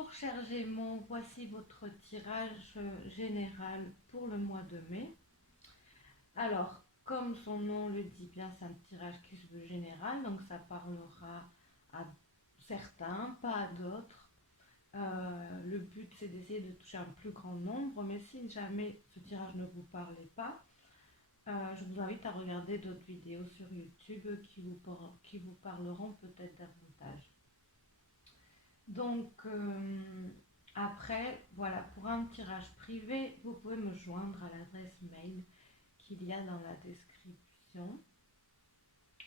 Bonjour chers Gémeaux, voici votre tirage général pour le mois de mai. Alors, comme son nom le dit bien, c'est un tirage qui se veut général, donc ça parlera à certains, pas à d'autres. Le but c'est d'essayer de toucher un plus grand nombre, mais si jamais ce tirage ne vous parlait pas, je vous invite à regarder d'autres vidéos sur YouTube qui vous parleront peut-être davantage. Donc, après, voilà, pour un tirage privé, vous pouvez me joindre à l'adresse mail qu'il y a dans la description.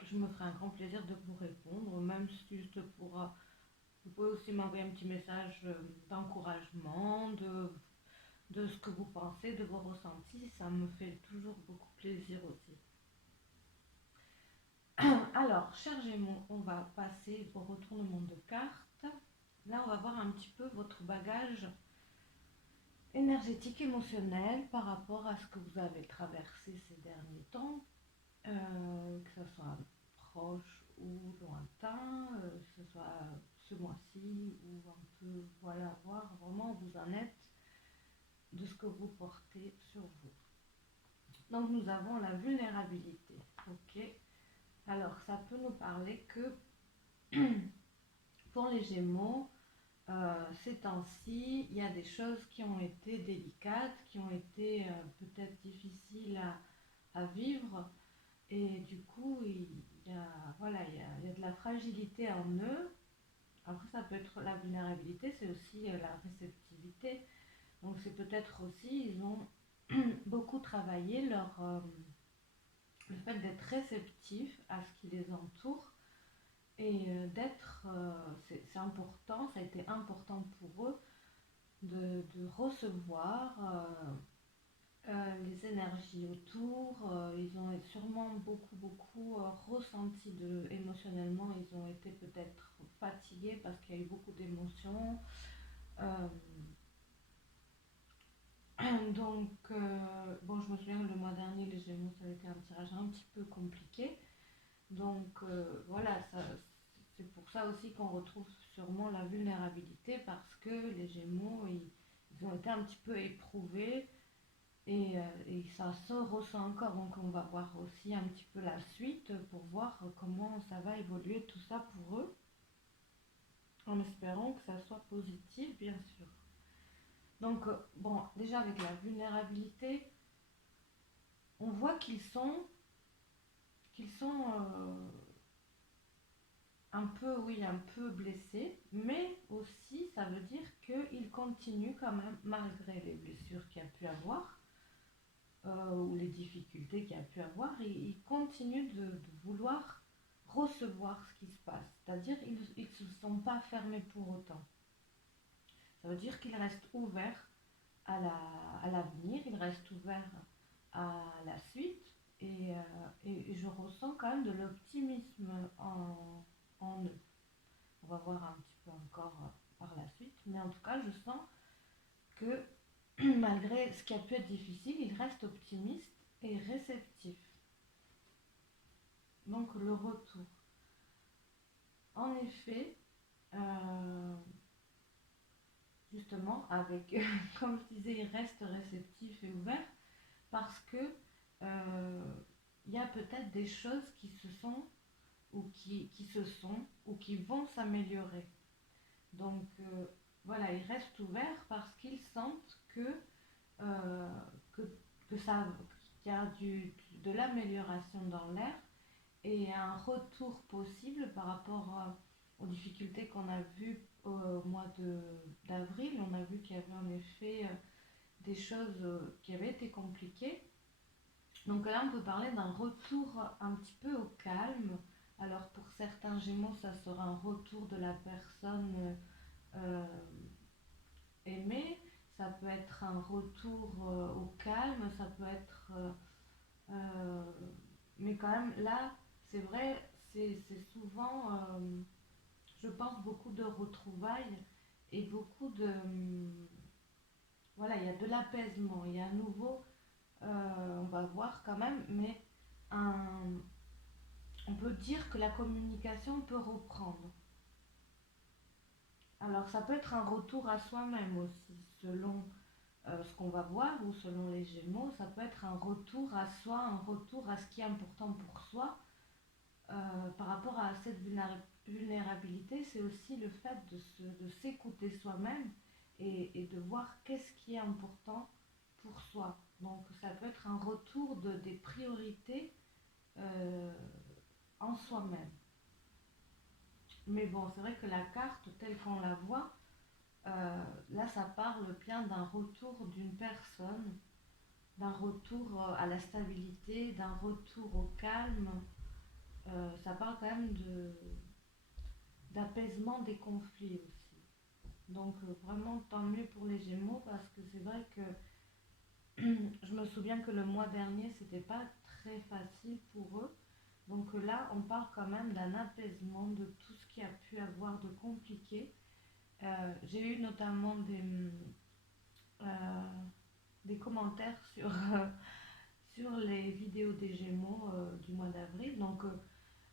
Je me ferai un grand plaisir de vous répondre, même si juste pour... vous pouvez aussi m'envoyer un petit message d'encouragement, de ce que vous pensez, de vos ressentis. Ça me fait toujours beaucoup plaisir aussi. Alors, chers Gémeaux, on va passer au retournement de cartes. Là, on va voir un petit peu votre bagage énergétique, émotionnel par rapport à ce que vous avez traversé ces derniers temps, que ce soit proche ou lointain, que ce soit ce mois-ci ou un peu, voilà, voir vraiment où vous en êtes de ce que vous portez sur vous. Donc nous avons la vulnérabilité, ok. Alors ça peut nous parler que pour les Gémeaux, ces temps-ci, il y a des choses qui ont été délicates, qui ont été peut-être difficiles à vivre. Et du coup, voilà, il y a de la fragilité en eux. Après, ça peut être la vulnérabilité, c'est aussi la réceptivité. Donc, c'est peut-être aussi, ils ont beaucoup travaillé le fait d'être réceptifs à ce qui les entoure et d'être, c'est important, ça a été important pour eux de recevoir les énergies autour. Ils ont sûrement beaucoup ressenti émotionnellement. Ils ont été peut-être fatigués parce qu'il y a eu beaucoup d'émotions. Euh, donc, bon, je me souviens que le mois dernier, les Gémeaux, ça a été un tirage un petit peu compliqué. Donc, voilà, c'est pour ça aussi qu'on retrouve sûrement la vulnérabilité parce que les Gémeaux, ils ont été un petit peu éprouvés. Et ça se ressent encore, donc on va voir aussi un petit peu la suite pour voir comment ça va évoluer tout ça pour eux, en espérant que ça soit positif, bien sûr. Donc, bon, déjà avec la vulnérabilité, on voit qu'ils sont un peu, oui, un peu blessés, mais aussi ça veut dire qu'ils continuent quand même, malgré les blessures qu'il y a pu avoir, ou les difficultés qu'il y a pu avoir, ils continuent de vouloir recevoir ce qui se passe. C'est-à-dire qu'ils ne se sont pas fermés pour autant. Ça veut dire qu'ils restent ouverts à l'avenir, ils restent ouverts à la suite. Et je ressens quand même de l'optimisme en eux. On va voir un petit peu encore par la suite. Mais en tout cas, je sens que malgré ce qui a pu être difficile, ils restent optimistes et réceptifs. Donc le retour. En effet, justement, avec, comme je disais, ils restent réceptifs et ouverts parce que il y a peut-être des choses qui se sont ou qui vont s'améliorer. Donc voilà, ils restent ouverts parce qu'ils sentent euh, que, que ça, qu'il y a de l'amélioration dans l'air et un retour possible par rapport aux difficultés qu'on a vues au mois d'avril. On a vu qu'il y avait en effet des choses qui avaient été compliquées. Donc là, on peut parler d'un retour un petit peu au calme. Alors pour certains Gémeaux, ça sera un retour de la personne euh, aimée. Ça peut être un retour au calme, ça peut être... euh, mais quand même, là, c'est vrai, c'est souvent, je pense, beaucoup de retrouvailles et beaucoup de... voilà, il y a de l'apaisement, il y a à nouveau, on va voir quand même, mais un, on peut dire que la communication peut reprendre. Alors ça peut être un retour à soi-même aussi, selon ce qu'on va voir ou selon les Gémeaux, ça peut être un retour à soi, un retour à ce qui est important pour soi. Par rapport à cette vulnérabilité, c'est aussi le fait de s'écouter soi-même et de voir qu'est-ce qui est important pour soi. Donc ça peut être un retour des priorités euh, en soi-même. Mais bon, c'est vrai que la carte, telle qu'on la voit, là, ça parle bien d'un retour d'une personne, d'un retour à la stabilité, d'un retour au calme. Ça parle quand même d'apaisement des conflits aussi. Donc vraiment tant mieux pour les Gémeaux parce que c'est vrai que je me souviens que le mois dernier c'était pas très facile pour eux. Donc là on parle quand même d'un apaisement de tout ce qui a pu avoir de compliqué. J'ai eu notamment euh, des commentaires sur les vidéos des Gémeaux du mois d'avril. Donc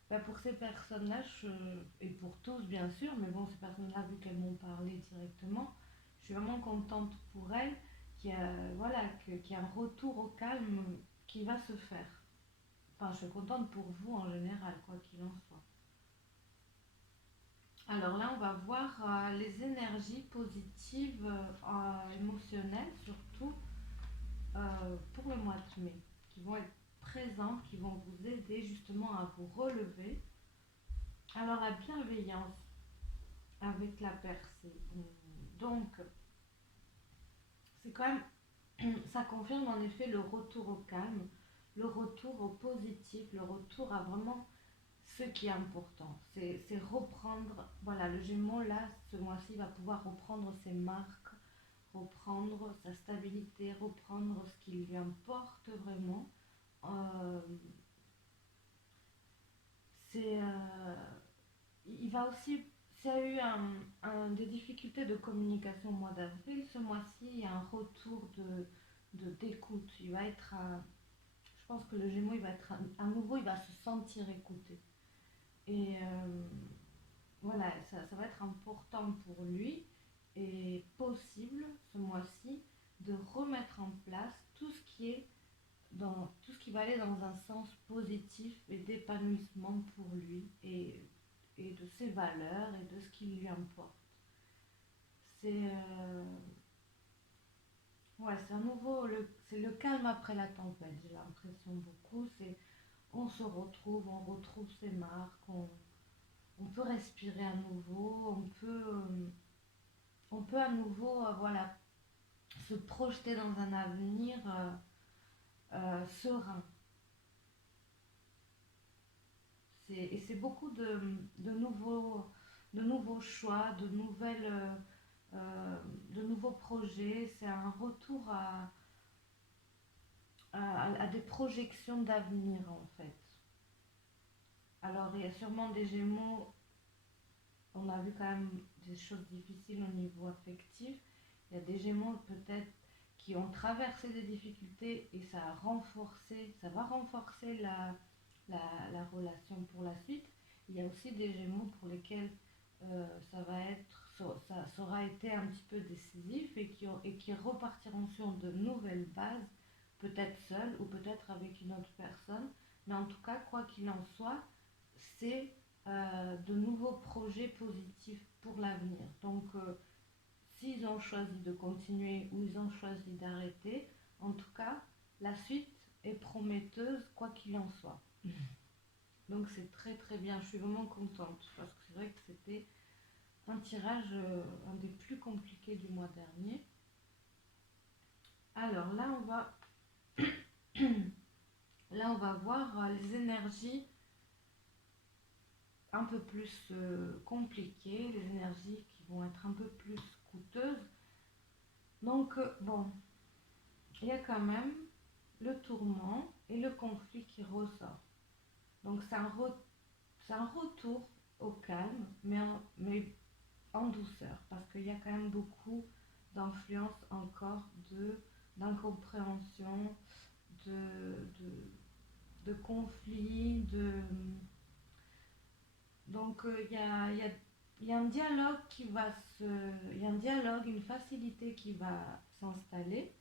bah, pour ces personnes-là, et pour tous bien sûr, mais bon, ces personnes-là, vu qu'elles m'ont parlé directement, je suis vraiment contente pour elles voilà, qu'il y a un retour au calme qui va se faire. Enfin, je suis contente pour vous en général, quoi qu'il en soit. Alors là, on va voir les énergies positives, émotionnelles surtout, pour le mois de mai, qui vont être présentes, qui vont vous aider justement à vous relever. Alors la bienveillance avec la percée. Donc, c'est quand même, ça confirme en effet le retour au calme, le retour au positif, le retour à vraiment ce qui est important. C'est reprendre, voilà, le Gémeaux là, ce mois-ci, va pouvoir reprendre ses marques, reprendre sa stabilité, reprendre ce qui lui importe vraiment. Euh, c'est il va aussi, s'il y a eu des difficultés de communication au mois d'avril, ce mois-ci, il y a un retour d'écoute. Il va être, je pense que le Gémeaux, il va être à nouveau, il va se sentir écouté. Et voilà, ça va être important pour lui et possible ce mois-ci de remettre en place tout ce qui est tout ce qui va aller dans un sens positif et d'épanouissement pour lui et de ses valeurs et de ce qui lui importe. C'est ouais, c'est un nouveau, c'est le calme après la tempête, j'ai l'impression beaucoup. C'est on se retrouve, on retrouve ses marques, on peut respirer à nouveau, on peut à nouveau voilà, se projeter dans un avenir serein. Et c'est beaucoup de nouveaux choix, de nouveaux projets. C'est un retour à des projections d'avenir en fait. Alors il y a sûrement des Gémeaux, on a vu quand même des choses difficiles au niveau affectif. Il y a des Gémeaux peut-être qui ont traversé des difficultés et ça va renforcer la relation pour la suite. Il y a aussi des Gémeaux pour lesquels ça aura été un petit peu décisif et qui repartiront sur de nouvelles bases, peut-être seuls ou peut-être avec une autre personne. Mais en tout cas, quoi qu'il en soit, c'est de nouveaux projets positifs pour l'avenir. Donc, s'ils ont choisi de continuer ou ils ont choisi d'arrêter, en tout cas, la suite est prometteuse, quoi qu'il en soit. Donc c'est très très bien, je suis vraiment contente parce que c'est vrai que c'était un tirage un des plus compliqués du mois dernier. Alors là on va là on va voir les énergies un peu plus compliquées, les énergies qui vont être un peu plus coûteuses. Donc bon, il y a quand même le tourment et le conflit qui ressort. Donc c'est un retour au calme, mais en douceur, parce qu'il y a quand même beaucoup d'influence encore d'incompréhension, de conflits, donc il y a il y a un dialogue qui va se, il y a un dialogue, une facilité qui va s'installer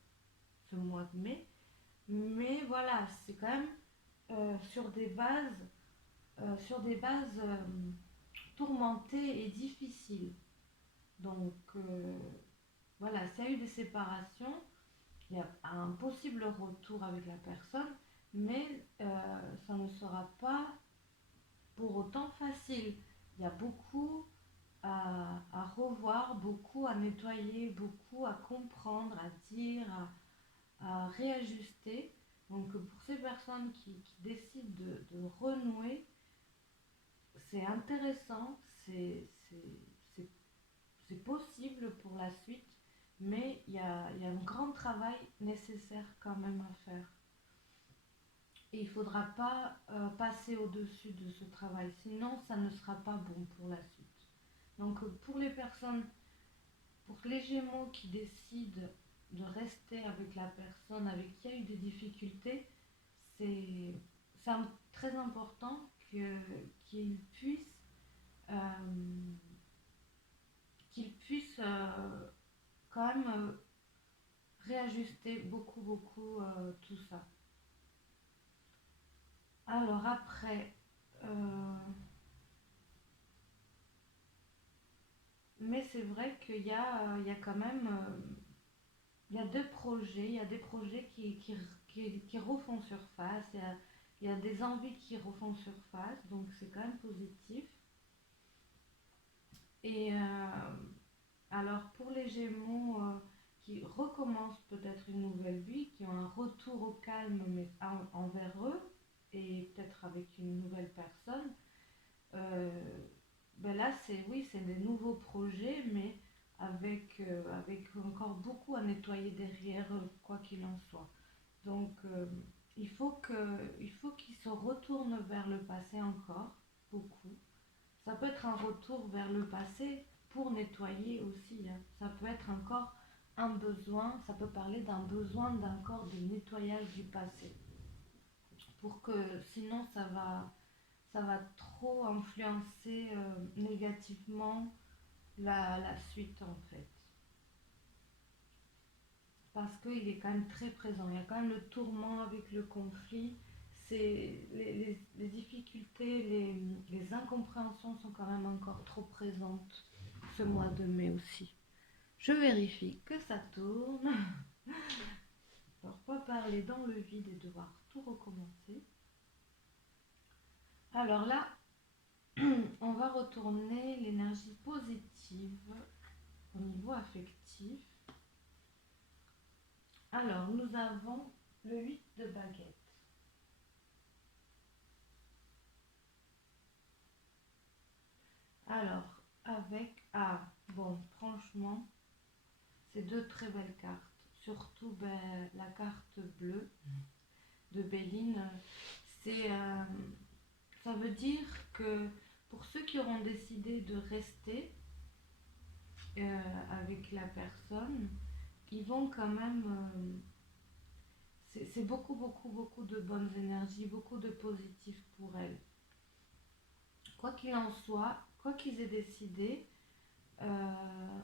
ce mois de mai, mais voilà, c'est quand même sur des bases tourmentées et difficiles. Donc voilà, s'il y a eu des séparations, il y a un possible retour avec la personne, mais ça ne sera pas pour autant facile. Il y a beaucoup à revoir, beaucoup à nettoyer, beaucoup à comprendre, à dire, à réajuster. Donc pour ces personnes qui décident de renouer, c'est intéressant, c'est c'est possible pour la suite, mais il y a un grand travail nécessaire quand même à faire. Et il ne faudra pas passer au-dessus de ce travail, sinon ça ne sera pas bon pour la suite. Donc pour les personnes, pour les Gémeaux qui décident de rester avec la personne avec qui il y a eu des difficultés, c'est c'est très important que, qu'ils puissent, euh, qu'ils puissent quand même réajuster tout ça. Alors après, euh, mais c'est vrai il y a quand même il y a deux projets, il y a des projets qui refont surface, il y a des envies qui refont surface, donc c'est quand même positif. Et alors pour les Gémeaux qui recommencent peut-être une nouvelle vie, qui ont un retour au calme mais envers eux, et peut-être avec une nouvelle personne, euh, ben là c'est oui, c'est des nouveaux projets, mais avec encore beaucoup à nettoyer derrière, quoi qu'il en soit. Donc il faut qu'ils se retournent vers le passé encore, beaucoup. Ça peut être un retour vers le passé pour nettoyer aussi, hein. Ça peut être encore un besoin, ça peut parler d'un besoin d'un corps de nettoyage du passé. Pour que sinon ça va trop influencer négativement la suite en fait. Parce qu'il est quand même très présent. Il y a quand même le tourment avec le conflit. C'est, les difficultés, les incompréhensions sont quand même encore trop présentes ce mois de mai aussi. Je vérifie que ça tourne. Alors, pas parler dans le vide et devoir tout recommencer. Alors là, on va retourner l'énergie positive au niveau affectif. Alors, nous avons le 8 de baguette. Alors, avec... Ah, bon, franchement, c'est deux très belles cartes. Surtout ben, la carte bleue de Béline. C'est, ça veut dire que pour ceux qui auront décidé de rester avec la personne, ils vont quand même... c'est beaucoup de bonnes énergies, beaucoup de positif pour elles. Quoi qu'il en soit, quoi qu'ils aient décidé, euh,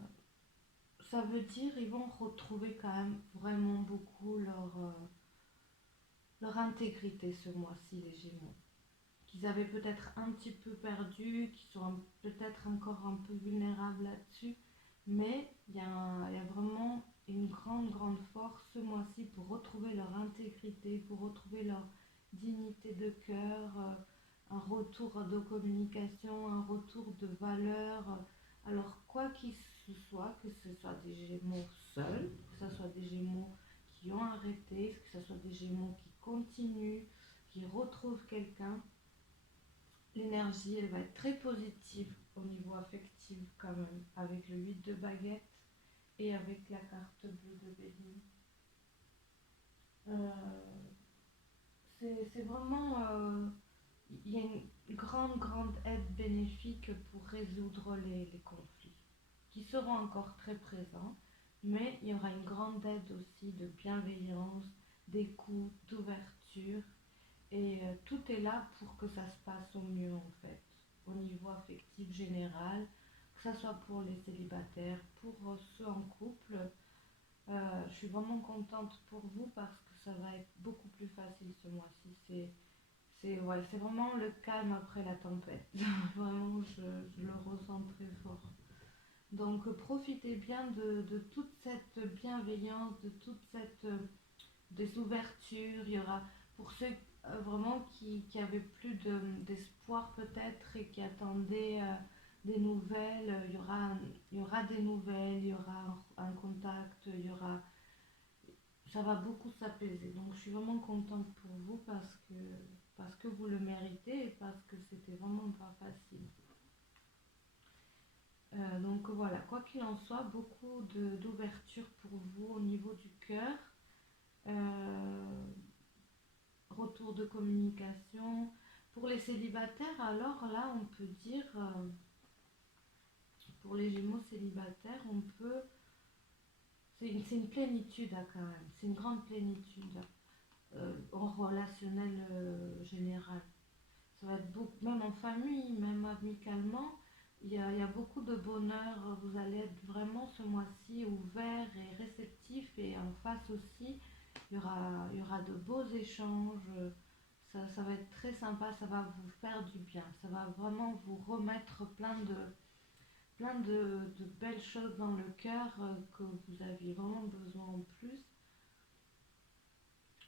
ça veut dire qu'ils vont retrouver quand même vraiment beaucoup leur intégrité ce mois-ci, les Gémeaux. Qu'ils avaient peut-être un petit peu perdu, qui sont peut-être encore un peu vulnérables là-dessus, mais il y a vraiment une grande force ce mois-ci pour retrouver leur intégrité, pour retrouver leur dignité de cœur, un retour de communication, un retour de valeur. Alors quoi qu'il que ce soit des Gémeaux seuls, que ce soit des Gémeaux qui ont arrêté, que ce soit des Gémeaux qui continuent, qui retrouvent quelqu'un, l'énergie, elle va être très positive au niveau affectif quand même, avec le 8 de baguette et avec la carte bleue de Béline. Euh, c'est vraiment... il y a une grande aide bénéfique pour résoudre les conflits, qui seront encore très présents, mais il y aura une grande aide aussi de bienveillance, d'écoute, d'ouverture, et tout est là pour que ça se passe au mieux en fait, au niveau affectif général, ça soit pour les célibataires, pour ceux en couple. Je suis vraiment contente pour vous parce que ça va être beaucoup plus facile ce mois-ci. Ouais, c'est vraiment le calme après la tempête. Vraiment, je le ressens très fort. Donc, profitez bien de toute cette bienveillance, de toute cette des ouvertures. Il y aura pour ceux vraiment qui avaient plus d'espoir peut-être et qui attendaient des nouvelles. Il y aura des nouvelles, il y aura un contact, ça va beaucoup s'apaiser. Donc je suis vraiment contente pour vous parce que vous le méritez et parce que c'était vraiment pas facile. Donc voilà, quoi qu'il en soit, beaucoup d'ouverture pour vous au niveau du cœur. Euh, Retour de communication. Pour les célibataires, alors là, on peut dire, pour les Gémeaux célibataires, on peut. C'est une plénitude hein, quand même, c'est une grande plénitude en relationnel général. Ça va être beaucoup, même en famille, même amicalement, il y a beaucoup de bonheur. Vous allez être vraiment ce mois-ci ouvert et réceptif et en face aussi, il y aura de beaux échanges. Ça va être très sympa, ça va vous faire du bien. Ça va vraiment vous remettre plein de belles choses dans le cœur que vous aviez vraiment besoin en plus.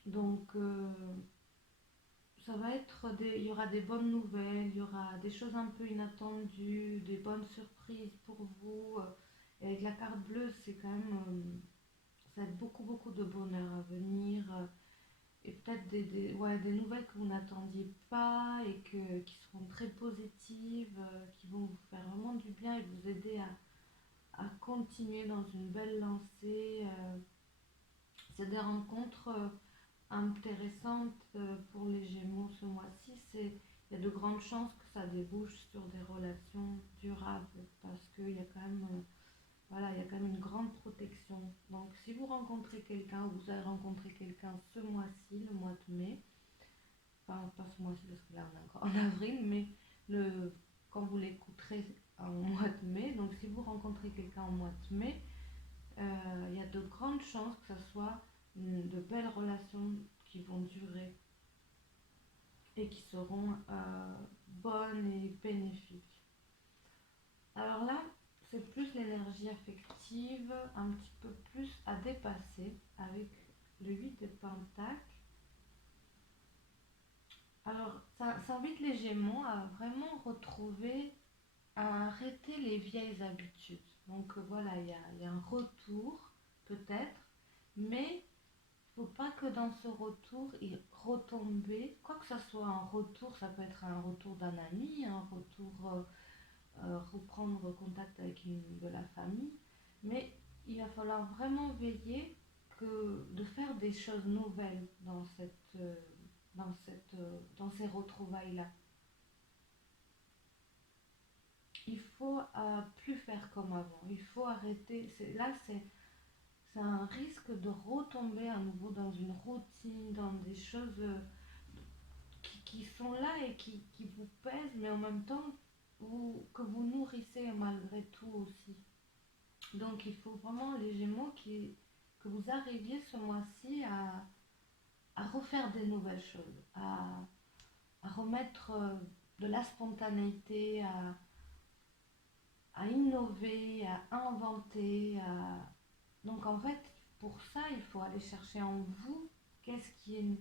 Donc, ça va être il y aura des bonnes nouvelles, il y aura des choses un peu inattendues, des bonnes surprises pour vous. Et avec la carte bleue, c'est quand même, ça va être beaucoup de bonheur à venir. Et peut-être ouais, des nouvelles que vous n'attendiez pas et qui seront très positives, qui vont vous faire vraiment du bien et vous aider à continuer dans une belle lancée. C'est des rencontres intéressante pour les Gémeaux ce mois-ci, il y a de grandes chances que ça débouche sur des relations durables parce qu'il y a quand même voilà, il y a quand même une grande protection. Donc si vous rencontrez quelqu'un ou vous avez rencontré quelqu'un ce mois-ci, le mois de mai, enfin pas ce mois-ci parce que là on est encore en avril, mais quand vous l'écouterez en mois de mai, donc si vous rencontrez quelqu'un en mois de mai, il y a de grandes chances que ce soit de belles relations qui vont durer et qui seront bonnes et bénéfiques. Alors là, c'est plus l'énergie affective, un petit peu plus à dépasser avec le 8 de Pentacle. Alors, ça invite les Gémeaux à vraiment retrouver, à arrêter les vieilles habitudes. Donc voilà, il y a un retour peut-être, mais faut pas que dans ce retour, il retomber, quoi que ce soit un retour, ça peut être un retour d'un ami, un retour, reprendre contact avec de la famille, mais il va falloir vraiment veiller de faire des choses nouvelles dans ces retrouvailles-là. Il faut plus faire comme avant, il faut arrêter, c'est un risque de retomber à nouveau dans une routine, dans des choses qui sont là et qui vous pèsent, mais en même temps que vous nourrissez malgré tout aussi. Donc il faut vraiment les Gémeaux que vous arriviez ce mois-ci à refaire des nouvelles choses, à remettre de la spontanéité, à innover, à inventer. Donc en fait, pour ça, il faut aller chercher en vous qu'est-ce qui est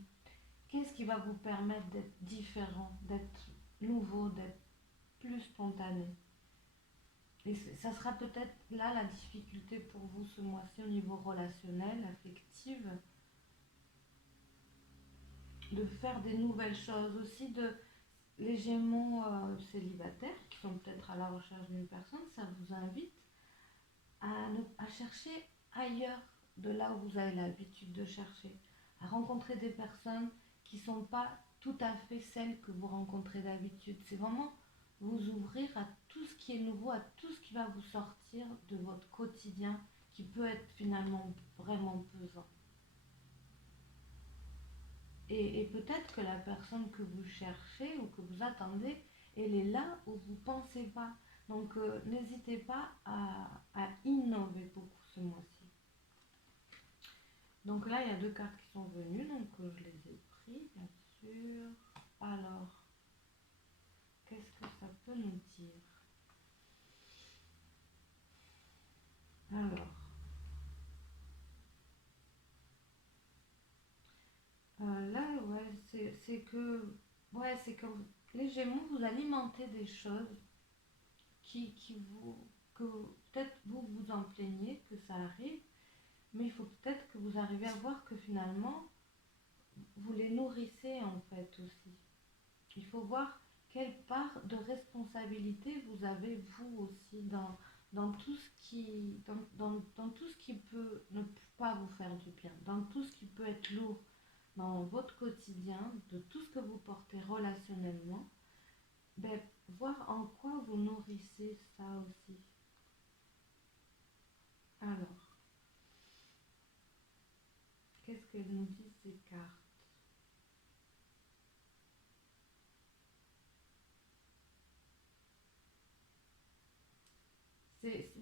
qu'est-ce qui va vous permettre d'être différent, d'être nouveau, d'être plus spontané. Et ça sera peut-être là la difficulté pour vous ce mois-ci au niveau relationnel, affectif, de faire des nouvelles choses aussi, les Gémeaux célibataires qui sont peut-être à la recherche d'une personne, ça vous invite à chercher ailleurs de là où vous avez l'habitude de chercher, à rencontrer des personnes qui ne sont pas tout à fait celles que vous rencontrez d'habitude. C'est vraiment vous ouvrir à tout ce qui est nouveau, à tout ce qui va vous sortir de votre quotidien qui peut être finalement vraiment pesant. Et peut-être que la personne que vous cherchez ou que vous attendez, elle est là où vous ne pensez pas. Donc, n'hésitez pas à innover beaucoup ce mois-ci. Donc là, il y a deux cartes qui sont venues, donc je les ai pris, bien sûr. Alors, qu'est-ce que ça peut nous dire? Alors, là, ouais, c'est que les Gémeaux, vous alimentez des choses qui vous, que peut-être vous vous en plaignez, que ça arrive, mais il faut peut-être que vous arrivez à voir que finalement, vous les nourrissez en fait aussi. Il faut voir quelle part de responsabilité vous avez vous aussi dans tout ce dans tout ce qui peut ne pas vous faire du bien, dans tout ce qui peut être lourd dans votre quotidien, de tout ce que vous portez relationnellement, ben, voir en quoi vous nourrissez ça aussi. Alors, qu'est-ce qu'elles nous disent ces cartes?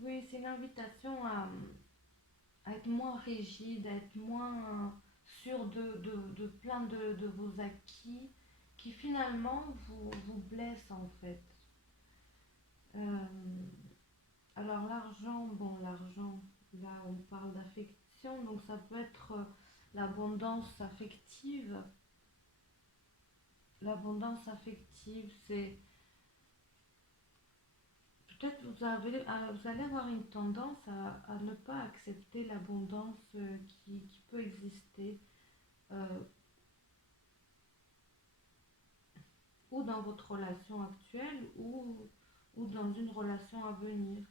Oui, c'est une invitation à être moins rigide, à être moins sûr de plein de vos acquis qui finalement vous blessent en fait. Euh, alors l'argent, bon l'argent, là on parle d'affection, donc ça peut être l'abondance affective. L'abondance affective, c'est peut-être vous allez avoir une tendance à ne pas accepter l'abondance qui peut exister euh, ou dans votre relation actuelle ou dans une relation à venir.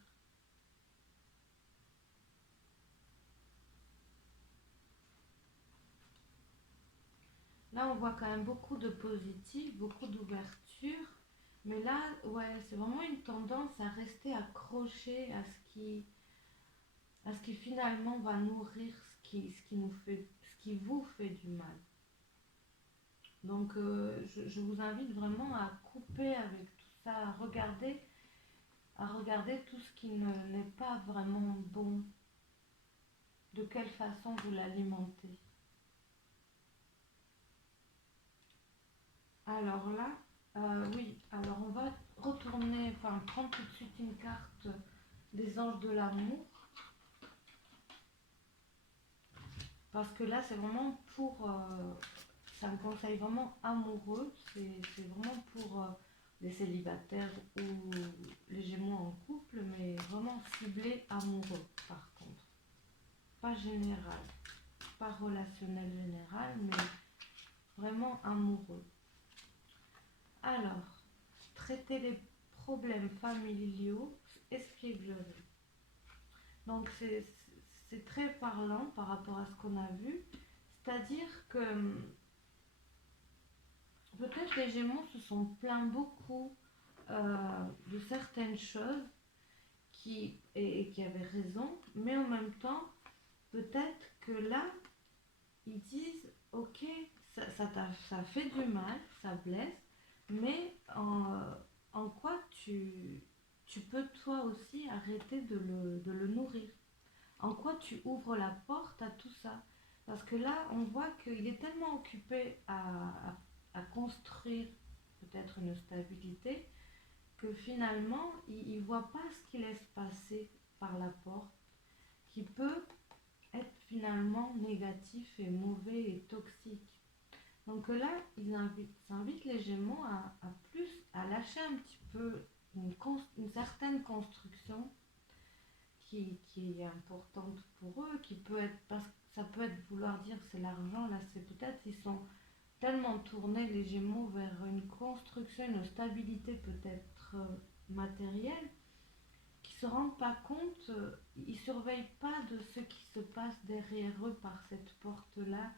Là, on voit quand même beaucoup de positif, beaucoup d'ouverture, mais là, ouais, c'est vraiment une tendance à rester accroché à ce qui finalement va nourrir ce qui nous fait, ce qui vous fait du mal. Donc, je vous invite vraiment à couper avec tout ça, à regarder tout ce qui n'est pas vraiment bon, de quelle façon vous l'alimentez. Alors là, oui, alors on va retourner, enfin prendre tout de suite une carte des anges de l'amour, parce que là c'est vraiment c'est un conseil vraiment amoureux, c'est vraiment pour les célibataires ou les gémeaux en couple, mais vraiment ciblé amoureux par contre. Pas général, pas relationnel général, mais vraiment amoureux. Alors, traiter les problèmes familiaux, esquive-le. Donc c'est très parlant par rapport à ce qu'on a vu. C'est-à-dire que peut-être les Gémeaux se sont plaints beaucoup de certaines choses et qui avaient raison, mais en même temps, peut-être que là, ils disent, ok, ça fait du mal, ça blesse, mais en quoi tu peux toi aussi arrêter de le nourrir? En quoi tu ouvres la porte à tout ça? Parce que là, on voit qu'il est tellement occupé à construire peut-être une stabilité que finalement, il ne voit pas ce qu'il laisse passer par la porte, qui peut être finalement négatif et mauvais et toxique. Donc là, ça invite les Gémeaux à lâcher un petit peu une certaine construction qui est importante pour eux, qui peut être, parce que ça peut être vouloir dire c'est l'argent, là c'est peut-être, ils sont tellement tournés les Gémeaux vers une construction, une stabilité peut-être matérielle, qui se rendent pas compte, ils surveillent pas de ce qui se passe derrière eux par cette porte-là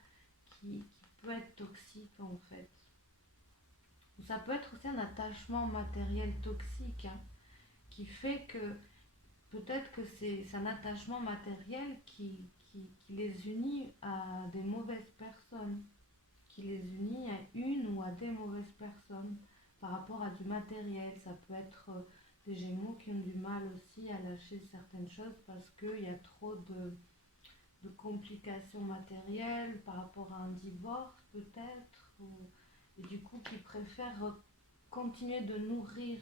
qui peut être toxique en fait. Ça peut être aussi un attachement matériel toxique hein, qui fait que peut-être que c'est un attachement matériel qui les unit à des mauvaises personnes, qui les unit à une ou à des mauvaises personnes par rapport à du matériel. Ça peut être des Gémeaux qui ont du mal aussi à lâcher certaines choses parce qu'il y a trop de complications matérielles par rapport à un divorce peut-être, et du coup qui préfèrent continuer de nourrir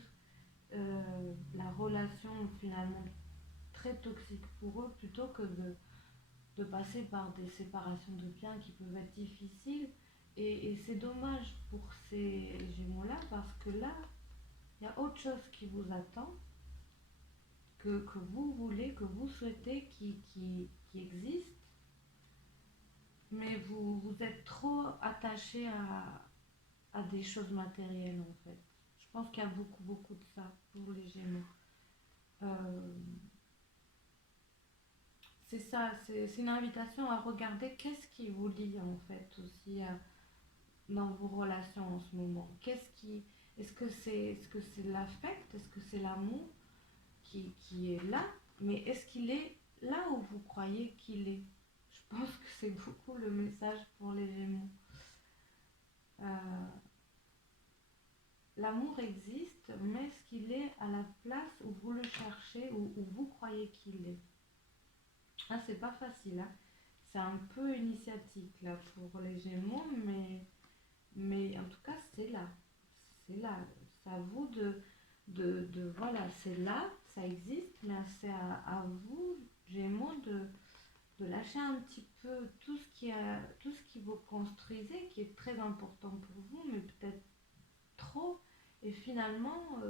la relation finalement très toxique pour eux plutôt que de passer par des séparations de biens qui peuvent être difficiles. Et c'est dommage pour ces Gémeaux-là parce que là, il y a autre chose qui vous attend, que vous voulez, que vous souhaitez, qui existe, mais vous êtes trop attaché à des choses matérielles en fait. Je pense qu'il y a beaucoup de ça pour les Gémeaux. Euh, c'est ça, c'est une invitation à regarder qu'est-ce qui vous lie en fait aussi dans vos relations en ce moment. Est-ce que c'est l'affect, est-ce que c'est l'amour qui est là, mais est-ce qu'il est là où vous croyez qu'il est? Je pense que c'est beaucoup le message pour les Gémeaux. Euh, L'amour existe, mais est-ce qu'il est à la place où vous le cherchez, où vous croyez qu'il est? Ah, c'est pas facile, hein. C'est un peu initiatique là pour les Gémeaux, mais en tout cas, c'est là. C'est là. C'est à vous voilà, c'est là, ça existe, mais c'est à vous, Gémeaux, de lâcher un petit peu tout ce qui vous construisait, qui est très important pour vous, mais peut-être trop, et finalement,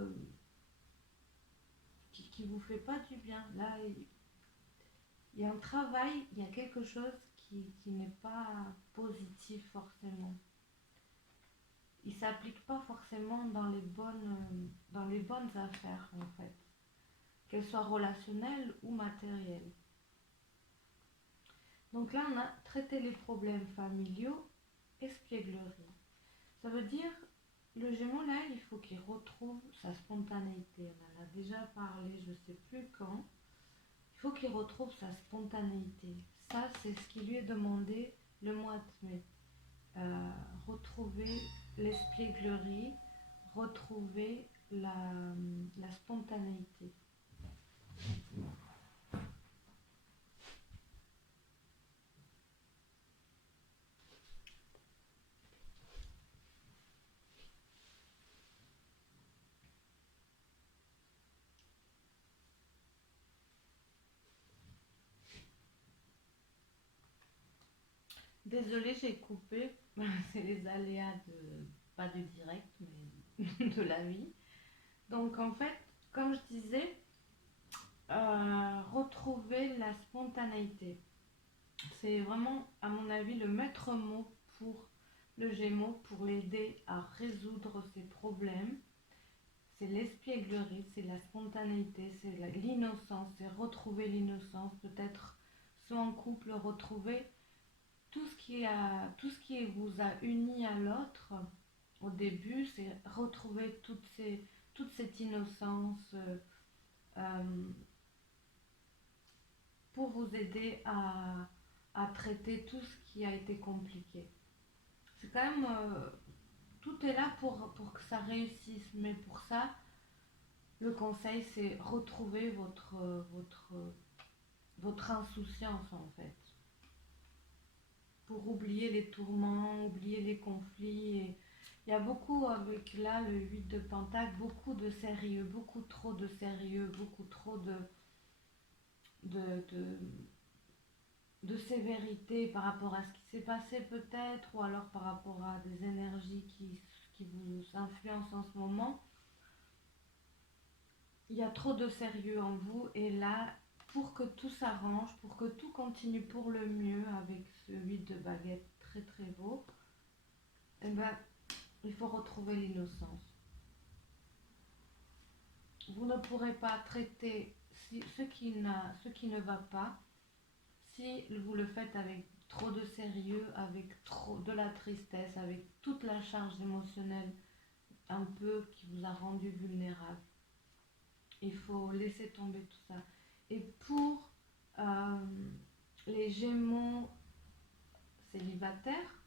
qui vous fait pas du bien. Là, il y a un travail, il y a quelque chose qui n'est pas positif forcément. Il s'applique pas forcément dans les bonnes affaires en fait, qu'elles soient relationnelles ou matérielles. Donc là, on a traité les problèmes familiaux, espièglerie. Ça veut dire, le Gémeaux là, il faut qu'il retrouve sa spontanéité. On en a déjà parlé, je ne sais plus quand. Il faut qu'il retrouve sa spontanéité. Ça, c'est ce qui lui est demandé le mois de mai. Euh, Retrouver l'espièglerie, retrouver la spontanéité. Désolée, j'ai coupé. C'est les aléas pas du direct, mais de la vie. Donc en fait, comme je disais, retrouver la spontanéité. C'est vraiment, à mon avis, le maître mot pour le Gémeaux, pour l'aider à résoudre ses problèmes. C'est l'espièglerie, c'est la spontanéité, c'est l'innocence, c'est retrouver l'innocence, peut-être soit en couple, retrouver tout ce qui vous a uni à l'autre au début, c'est retrouver toute cette innocence euh, pour vous aider à traiter tout ce qui a été compliqué. C'est quand même, tout est là pour que ça réussisse, mais pour ça, le conseil, c'est retrouver votre insouciance en fait, pour oublier les tourments, oublier les conflits. Et il y a beaucoup avec là le 8 de Pentacle, beaucoup de sérieux, beaucoup trop de sérieux, beaucoup trop de, de, de sévérité par rapport à ce qui s'est passé peut-être, ou alors par rapport à des énergies qui vous influencent en ce moment. Il y a trop de sérieux en vous, et là, pour que tout s'arrange, pour que tout continue pour le mieux avec ce 8 de baguette très très beau, eh ben, il faut retrouver l'innocence. Vous ne pourrez pas traiter ce qui ne va pas si vous le faites avec trop de sérieux, avec trop de la tristesse, avec toute la charge émotionnelle un peu qui vous a rendu vulnérable. Il faut laisser tomber tout ça. Et pour euh, les Gémeaux célibataires,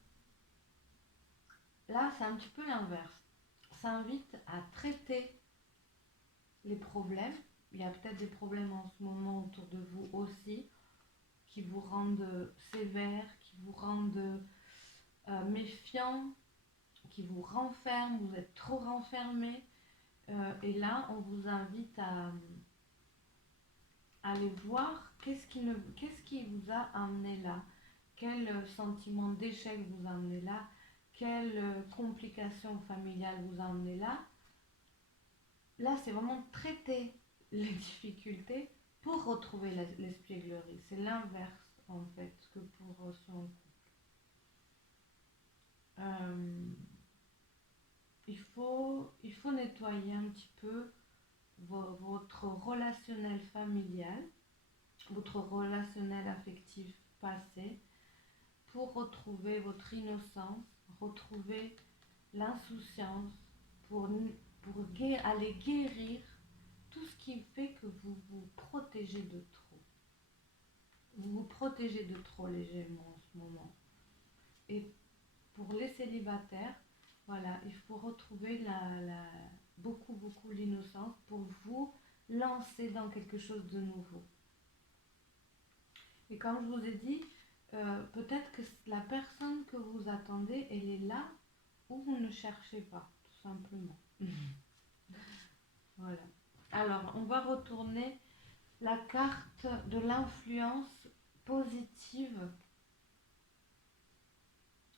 là c'est un petit peu l'inverse. Ça invite à traiter les problèmes. Il y a peut-être des problèmes en ce moment autour de vous aussi qui vous rendent sévère, qui vous rendent méfiant, qui vous renferment, vous êtes trop renfermé. Et là, on vous invite à aller voir qu'est-ce qui vous a amené là, quel sentiment d'échec vous a amené là, quelle complication familiale vous a amené là. Là, c'est vraiment traiter les difficultés pour retrouver l'espièglerie. C'est l'inverse, en fait, que pour sur un couple. Euh, il faut nettoyer un petit peu votre relationnel familial, votre relationnel affectif passé, pour retrouver votre innocence, retrouver l'insouciance, aller guérir tout ce qui fait que vous vous protégez de trop. Vous vous protégez de trop, les Gémeaux, en ce moment. Et pour les célibataires, voilà, il faut retrouver beaucoup l'innocence pour vous lancer dans quelque chose de nouveau. Et comme je vous ai dit, peut-être que la personne que vous attendez, elle est là où vous ne cherchez pas, tout simplement. Voilà. Alors, on va retourner la carte de l'influence positive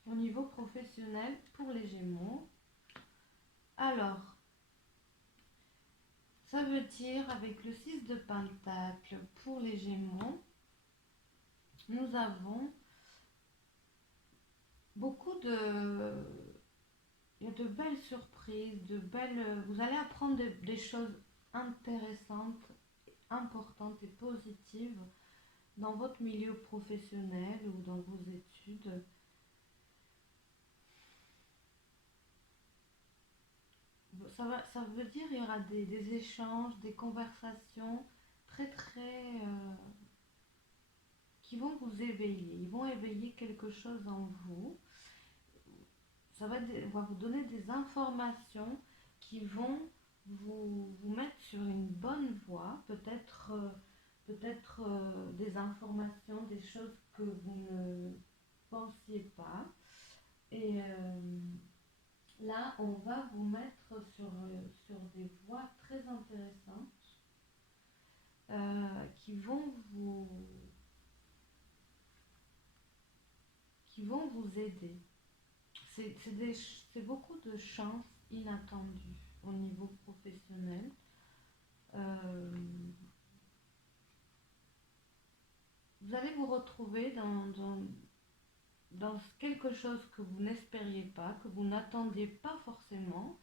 au niveau professionnel pour les Gémeaux. Alors, ça veut dire, avec le 6 de Pentacle pour les Gémeaux, nous avons beaucoup de... Il y a de belles surprises, vous allez apprendre des choses intéressantes, importantes et positives dans votre milieu professionnel ou dans vos études. Ça veut dire qu'il y aura des échanges, des conversations très qui vont vous éveiller. Ils vont éveiller quelque chose en vous. Va vous donner des informations qui vont vous mettre sur une bonne voie, peut-être des informations, des choses que vous ne pensiez pas. Et là, on va vous mettre sur des voies très intéressantes qui vont vous aider. C'est beaucoup de chances inattendues au niveau professionnel. Vous allez vous retrouver dans quelque chose que vous n'espériez pas, que vous n'attendiez pas forcément,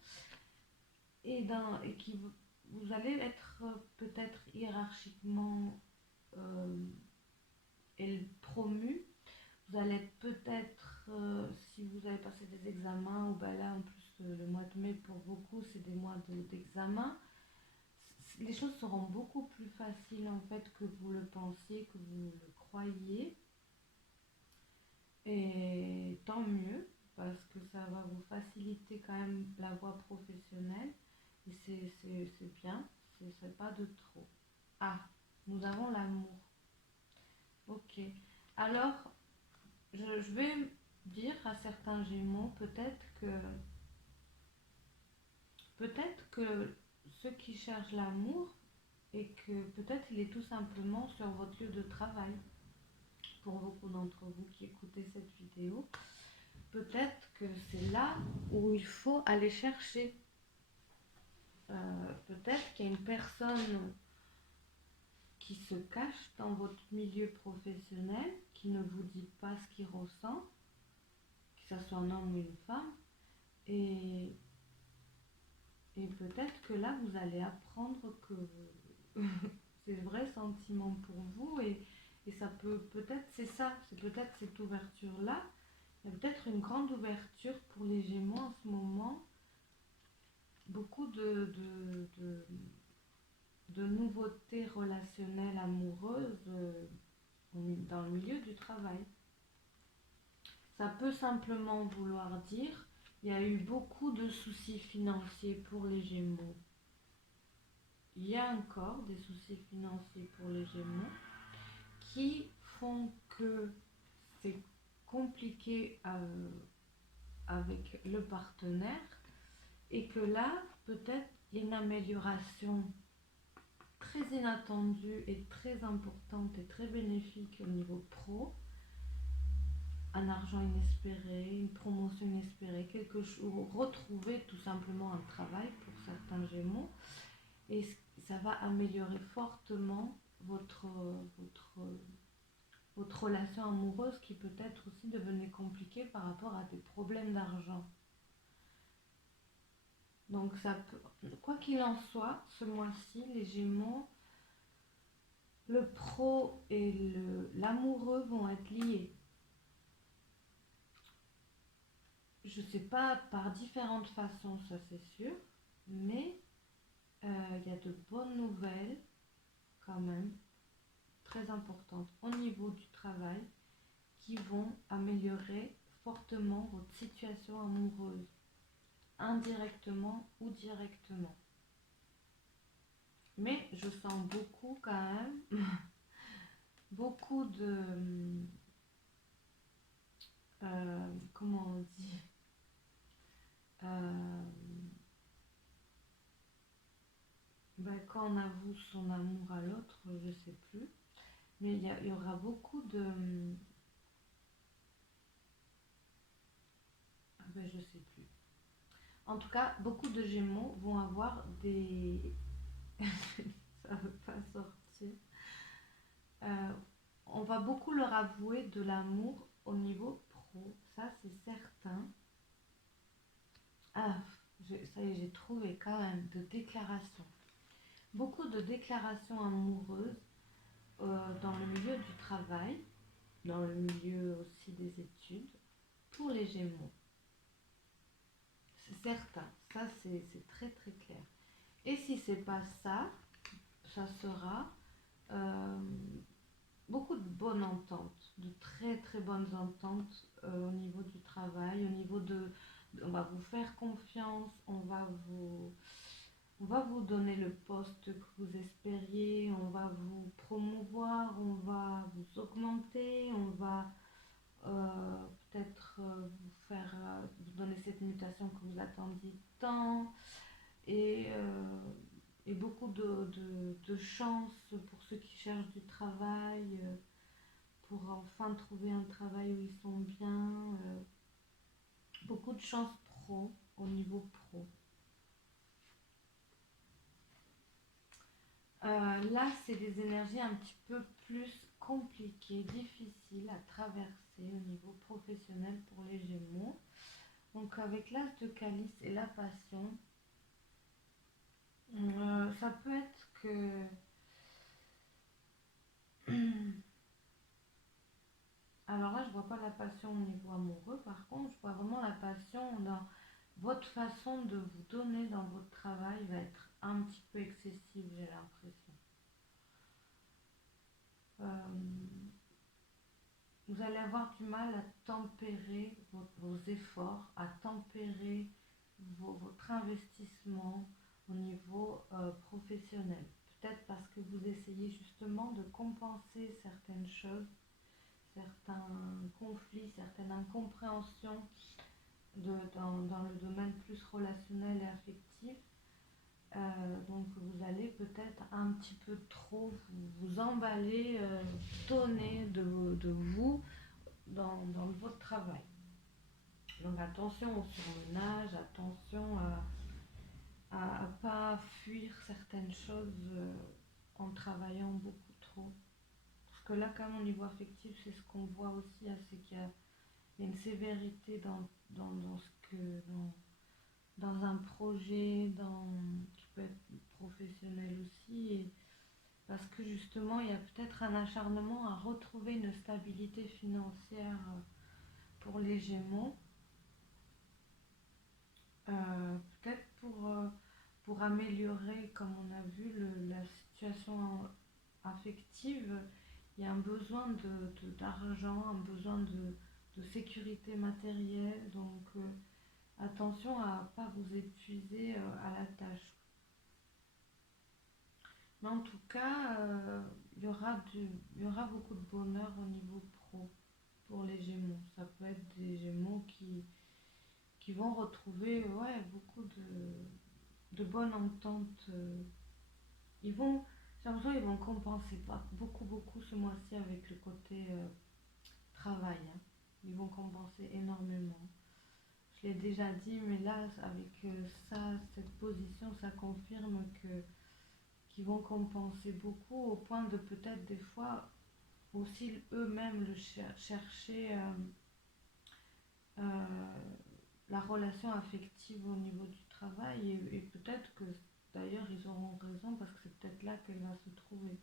et qui vous allez être peut-être hiérarchiquement promu. Vous allez être peut-être, si vous avez passé des examens, ou ben là en plus le mois de mai pour beaucoup c'est des mois d'examen, les choses seront beaucoup plus faciles en fait que vous le pensiez, que vous le croyiez. Et tant mieux, parce que ça va vous faciliter quand même la voie professionnelle. Et c'est bien, c'est pas de trop. Ah, nous avons l'amour. Ok. Alors, je vais dire à certains Gémeaux, peut-être que ceux qui cherchent l'amour, et que peut-être il est tout simplement sur votre lieu de travail. Pour beaucoup d'entre vous qui écoutez cette vidéo, peut-être que c'est là où il faut aller chercher. Peut-être qu'il y a une personne qui se cache dans votre milieu professionnel, qui ne vous dit pas ce qu'il ressent, que ce soit un homme ou une femme, et peut-être que là vous allez apprendre que c'est le vrai sentiment pour vous, et ça peut-être c'est peut-être cette ouverture là. Il y a peut-être une grande ouverture pour les Gémeaux en ce moment, beaucoup de nouveautés relationnelles amoureuses dans le milieu du travail. Ça peut simplement vouloir dire il y a eu beaucoup de soucis financiers pour les Gémeaux. il y a encore des soucis financiers pour les Gémeaux qui font que c'est compliqué avec le partenaire et que là, peut-être, il y a une amélioration très inattendue et très importante et très bénéfique au niveau pro, un argent inespéré, une promotion inespérée, quelque chose, retrouver tout simplement un travail pour certains Gémeaux, et ça va améliorer fortement votre relation amoureuse qui peut-être aussi devenait compliquée par rapport à des problèmes d'argent. Donc ça peut, quoi qu'il en soit, ce mois-ci, les Gémeaux, le pro et l'amoureux vont être liés. Je sais pas par différentes façons, ça c'est sûr, mais il y a de bonnes nouvelles quand même, très importantes au niveau du travail, qui vont améliorer fortement votre situation amoureuse, indirectement ou directement. Mais je sens beaucoup quand même, beaucoup de, comment on dit, euh, quand on avoue son amour à l'autre, je sais plus, mais il y aura beaucoup de, je sais plus. En tout cas, beaucoup de Gémeaux vont avoir des, ça veut pas sortir. Euh, on va beaucoup leur avouer de l'amour au niveau pro, ça c'est certain. Ah, ça y est, j'ai trouvé quand même de déclarations. Beaucoup de déclarations amoureuses dans le milieu du travail, dans le milieu aussi des études, pour les Gémeaux. C'est certain, ça c'est très très clair. Et si c'est pas ça, ça sera euh, beaucoup de bonnes ententes, de très très bonnes ententes au niveau du travail, au niveau on va vous faire confiance, on va vous donner le poste que vous espériez, on va vous promouvoir, on va vous augmenter, on va peut-être vous donner cette mutation que vous attendiez tant, et, euh, et beaucoup de chance pour ceux qui cherchent du travail, pour enfin trouver un travail où ils sont bien, beaucoup de chance pro, au niveau pro. Là, c'est des énergies un petit peu plus compliquées, difficiles à traverser au niveau professionnel pour les Gémeaux. Donc, avec l'as de calice et la passion, ça peut être que alors là, je vois pas la passion au niveau amoureux. Par contre, je vois vraiment la passion dans votre façon de vous donner dans votre travail va être un petit peu excessive, j'ai l'impression. Euh, Vous allez avoir du mal à tempérer vos efforts, à tempérer votre investissement au niveau professionnel. Peut-être parce que vous essayez justement de compenser certaines choses, certains conflits, certaines incompréhensions dans le domaine plus relationnel et affectif. Donc vous allez peut-être un petit peu trop vous emballer, donner de vous dans votre travail. Donc attention au surmenage, attention à ne pas fuir certaines choses en travaillant beaucoup trop. Parce que là, quand même, au niveau affectif, c'est ce qu'on voit aussi, hein, c'est qu'il y a une sévérité dans ce que dans un projet qui peut être professionnel aussi, et parce que justement il y a peut-être un acharnement à retrouver une stabilité financière pour les Gémeaux, peut-être pour améliorer, comme on a vu, la situation affective. Il y a un besoin d'argent, un besoin de sécurité matérielle, donc attention à ne pas vous épuiser à la tâche. Mais en tout cas, il y aura beaucoup de bonheur au niveau pro pour les Gémeaux. Ça peut être des Gémeaux qui vont retrouver ouais, beaucoup de bonnes ententes. Ils vont, j'ai l'impression qu'ils vont compenser pas beaucoup ce mois-ci avec le côté travail, hein. Ils vont compenser énormément. Je l'ai déjà dit, mais là, avec ça, cette position, ça confirme que qu'ils vont compenser beaucoup au point de peut-être des fois aussi eux-mêmes chercher euh, la relation affective au niveau du travail et peut-être que d'ailleurs ils auront raison parce que c'est peut-être là qu'elle va se trouver.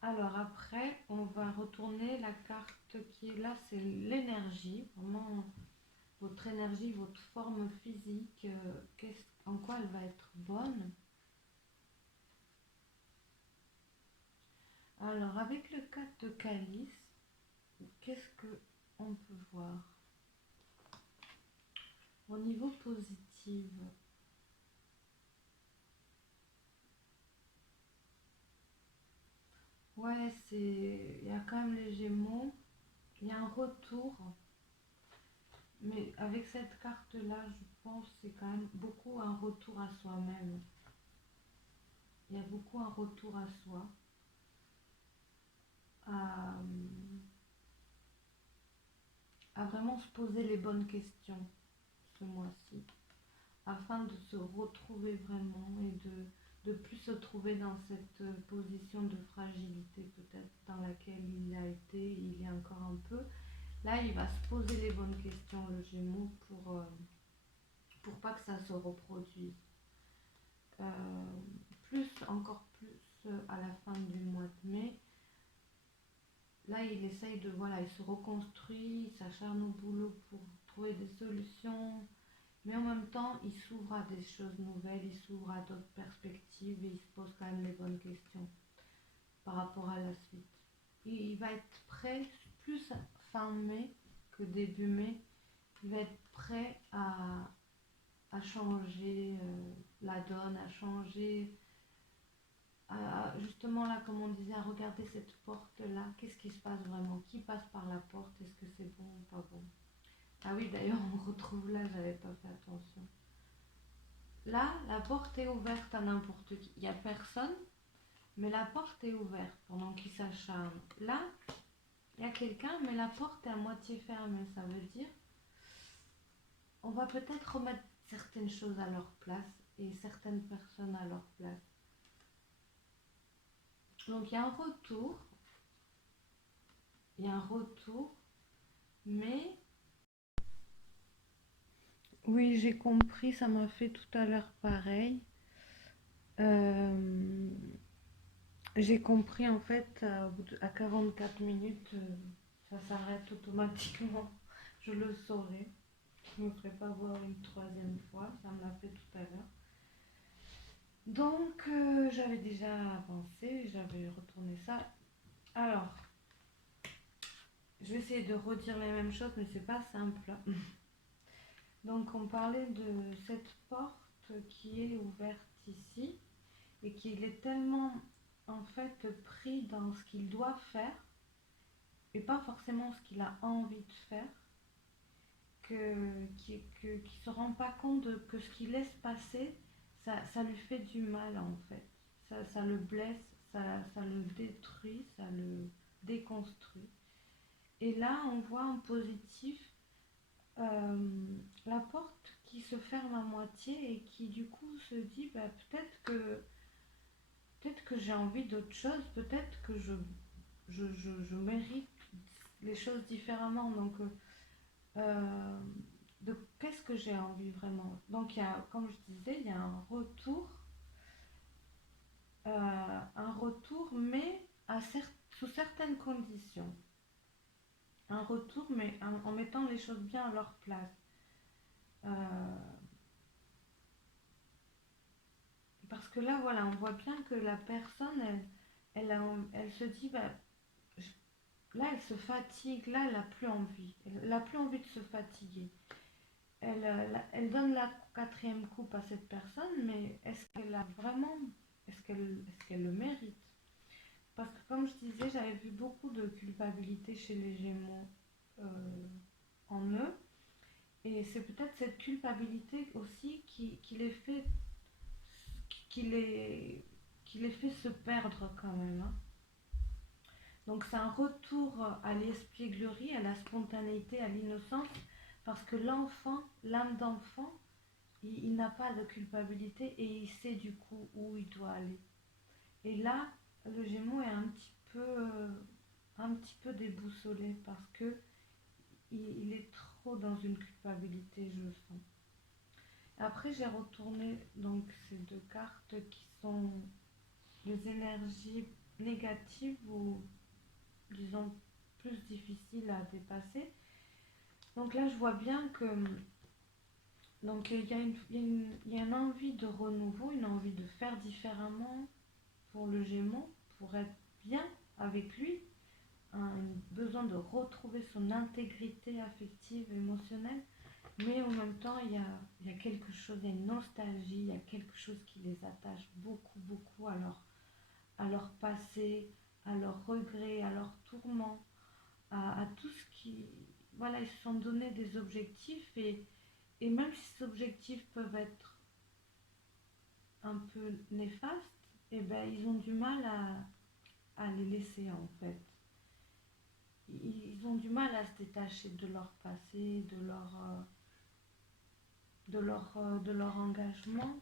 Alors après, on va retourner la carte qui est là, c'est l'énergie, vraiment votre énergie, votre forme physique, en quoi elle va être bonne. Alors avec le 4 de calice, qu'est-ce que on peut voir au niveau positif? Ouais, il y a quand même les Gémeaux, il y a un retour, mais avec cette carte-là, je pense que c'est quand même beaucoup un retour à soi-même. Il y a beaucoup un retour à soi, à, à vraiment se poser les bonnes questions ce mois-ci, afin de se retrouver vraiment et de plus se trouver dans cette position de fragilité peut-être dans laquelle il a été, il y a encore un peu. Là, il va se poser les bonnes questions, le Gémeaux, pour pas que ça se reproduise. Euh, encore plus à la fin du mois de mai. Là, il essaye de, voilà, il se reconstruit, il s'acharne au boulot pour trouver des solutions, mais en même temps, il s'ouvre à des choses nouvelles, il s'ouvre à d'autres perspectives et il se pose quand même les bonnes questions par rapport à la suite. Il va être prêt, plus fin mai que début mai, il va être prêt à changer la donne, à changer, justement là, comme on disait, à regarder cette porte-là, qu'est-ce qui se passe vraiment, qui passe par la porte, est-ce que c'est bon ou pas bon. Ah oui, d'ailleurs, on retrouve là, j'avais pas fait attention. Là, la porte est ouverte à n'importe qui. Il n'y a personne, mais la porte est ouverte pendant qu'il s'acharne. Là, il y a quelqu'un, mais la porte est à moitié fermée. Ça veut dire on va peut-être remettre certaines choses à leur place et certaines personnes à leur place. Donc il y a un retour, mais oui, j'ai compris, ça m'a fait tout à l'heure pareil. Euh, j'ai compris en fait à 44 minutes, ça s'arrête automatiquement. Je le saurai. Je ne me ferai pas voir une troisième fois, ça me l'a fait tout à l'heure. Donc j'avais déjà avancé, j'avais retourné ça. Alors, je vais essayer de redire les mêmes choses, mais c'est pas simple. Donc on parlait de cette porte qui est ouverte ici et qu'il est tellement en fait pris dans ce qu'il doit faire et pas forcément ce qu'il a envie de faire qui se rend pas compte que ce qu'il laisse passer ça lui fait du mal en fait, ça le blesse, ça le détruit, ça le déconstruit. Et là on voit en positif la porte qui se ferme à moitié et qui du coup se dit bah, peut-être que j'ai envie d'autre chose, peut-être que je mérite les choses différemment. Donc, euh, de qu'est-ce que j'ai envie vraiment. Donc, comme je disais, il y a un retour, mais sous certaines conditions. Un retour, mais en mettant les choses bien à leur place. Euh, parce que là, voilà, on voit bien que la personne, elle se dit, bah, là, elle se fatigue, là, elle n'a plus envie. Elle n'a plus envie de se fatiguer. elle donne la quatrième coupe à cette personne, mais est-ce qu'elle a vraiment, est-ce qu'elle le mérite? Parce que comme je disais, j'avais vu beaucoup de culpabilité chez les Gémeaux euh, en eux, et c'est peut-être cette culpabilité aussi qui les fait, qui les, qui les fait se perdre quand même, hein. Donc c'est un retour à l'espièglerie, à la spontanéité, à l'innocence, parce que l'enfant, l'âme d'enfant, il n'a pas de culpabilité et il sait du coup où il doit aller. Et là, le Gémeaux est un petit peu déboussolé parce que il est trop dans une culpabilité, je le sens. Après, j'ai retourné donc ces deux cartes qui sont les énergies négatives ou disons plus difficiles à dépasser. Donc là, je vois bien que donc il y a une envie de renouveau, une envie de faire différemment pour le Gémeaux, pour être bien avec lui, un besoin de retrouver son intégrité affective, émotionnelle, mais en même temps, il y a quelque chose, il y a une nostalgie, il y a quelque chose qui les attache beaucoup, beaucoup à leur passé, à leurs regrets, à leurs tourments, à tout ce qui... Voilà, ils se sont donné des objectifs et même si ces objectifs peuvent être un peu néfastes, eh ben, ils ont du mal à les laisser en fait. Ils ont du mal à se détacher de leur passé, de leur engagement.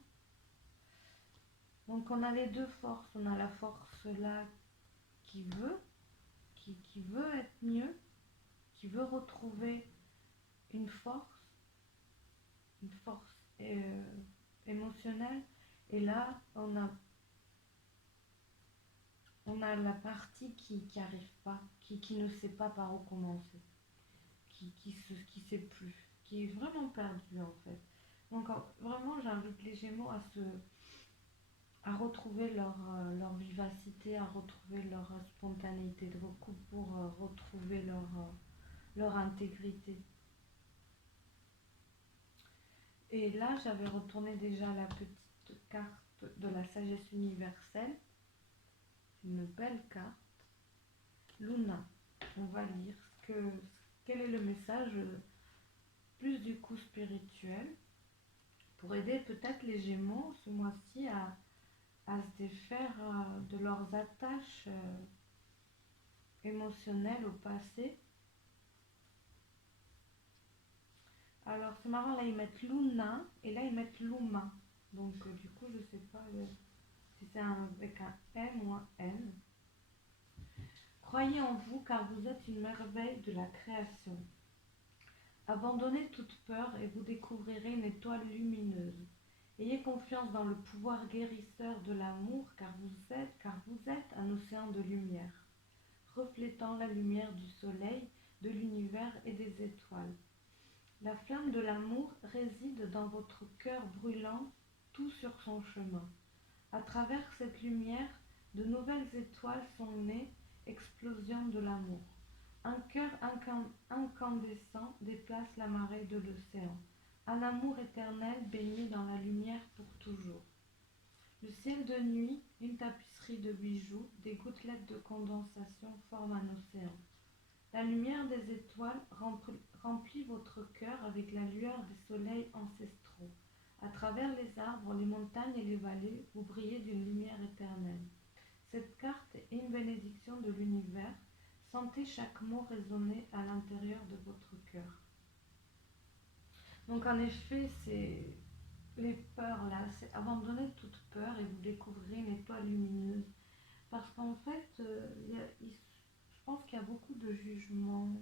Donc on a les deux forces. On a la force là qui veut, qui veut être mieux, qui veut retrouver une une force émotionnelle. Et là, on a la partie qui arrive pas, qui ne sait pas par où commencer, qui sait plus, qui est vraiment perdu en fait. Donc vraiment, j'invite les Gémeaux à retrouver leur vivacité, à retrouver leur spontanéité de recours pour retrouver leur intégrité. Et là, j'avais retourné déjà la petite carte de la sagesse universelle. C'est une belle carte. Luna. On va lire quel est le message plus du coup spirituel pour aider peut-être les Gémeaux ce mois-ci à se défaire de leurs attaches émotionnelles au passé. Alors c'est marrant, là ils mettent Luna et là ils mettent Luma. Donc du coup je sais pas si c'est avec un M ou un N. Croyez en vous car vous êtes une merveille de la création. Abandonnez toute peur et vous découvrirez une étoile lumineuse. Ayez confiance dans le pouvoir guérisseur de l'amour car vous êtes un océan de lumière, reflétant la lumière du soleil, de l'univers et des étoiles. La flamme de l'amour réside dans votre cœur brûlant, tout sur son chemin. À travers cette lumière, de nouvelles étoiles sont nées, explosion de l'amour. Un cœur incandescent déplace la marée de l'océan. Un amour éternel baigné dans la lumière pour toujours. Le ciel de nuit, une tapisserie de bijoux, des gouttelettes de condensation forment un océan. La lumière des étoiles remplit votre cœur avec la lueur des soleils ancestraux. À travers les arbres, les montagnes et les vallées, vous brillez d'une lumière éternelle. Cette carte est une bénédiction de l'univers. Sentez chaque mot résonner à l'intérieur de votre cœur. Donc en effet, c'est les peurs là, c'est abandonner toute peur et vous découvrirez une étoile lumineuse. Parce qu'en fait, je pense qu'il y a beaucoup de jugements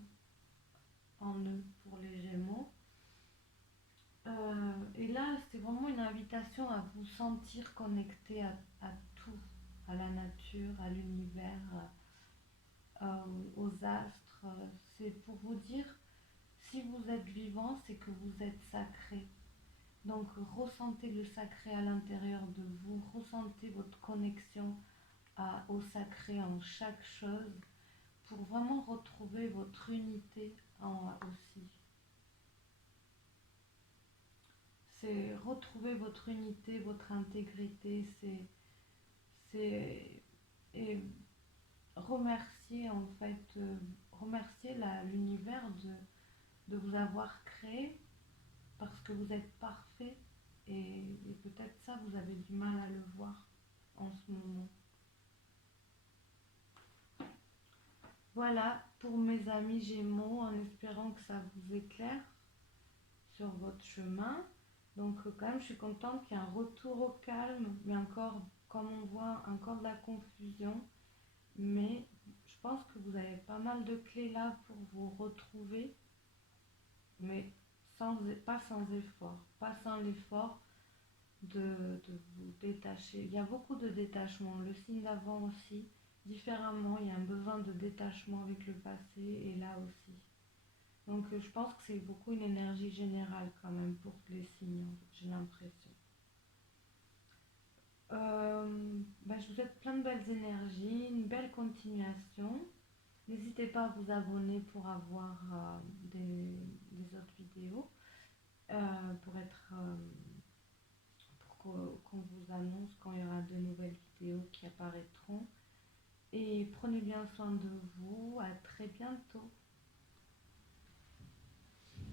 en eux pour les Gémeaux. Et là, c'est vraiment une invitation à vous sentir connecté à tout, à la nature, à l'univers, aux astres. C'est pour vous dire, si vous êtes vivant, c'est que vous êtes sacré. Donc ressentez le sacré à l'intérieur de vous, ressentez votre connexion au sacré en chaque chose pour vraiment retrouver votre unité aussi. c'est retrouver votre unité, votre intégrité, c'est et remercier en fait, remercier l'univers de vous avoir créé parce que vous êtes parfait et peut-être ça vous avez du mal à le voir en ce moment. Voilà pour mes amis Gémeaux, en espérant que ça vous éclaire sur votre chemin. Donc quand même, je suis contente qu'il y ait un retour au calme, mais encore, comme on voit, encore de la confusion. Mais je pense que vous avez pas mal de clés là pour vous retrouver, mais pas sans effort, pas sans l'effort de vous détacher. Il y a beaucoup de détachement, le signe d'avant aussi, différemment, il y a un besoin de détachement avec le passé et là aussi. Donc je pense que c'est beaucoup une énergie générale quand même pour les signes, j'ai l'impression. Je vous souhaite plein de belles énergies, une belle continuation. N'hésitez pas à vous abonner pour avoir des autres vidéos, pour être pour qu'on vous annonce quand il y aura de nouvelles vidéos qui apparaîtront. Et prenez bien soin de vous, à très bientôt.